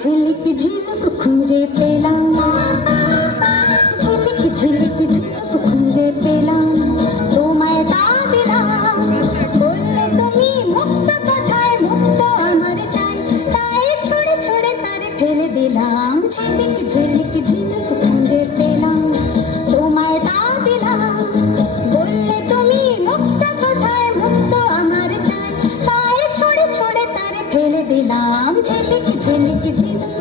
झिलिक झिलक खुंजे पेलाम, झिलिक झिलिक झिलक खुंजे पेलाम, তোমায় তা দিলাম, বললে তুমি মুক্ত কথায় মুক্ত আমার চাই, তাই ছুড়ে ছুড়ে তারে ফেলে দিলাম। ঝিলিক ঝিলিক ঝিলক খুঁজে পেলাম, তোমায় তা দিলাম, বললে তুমি মুক্ত কথায় মুক্ত আমার চাই, তাই ছুড়ে ছুড়ে তারে ফেলে দিলাম। ঝিলিক ঝিলিক ঝিলক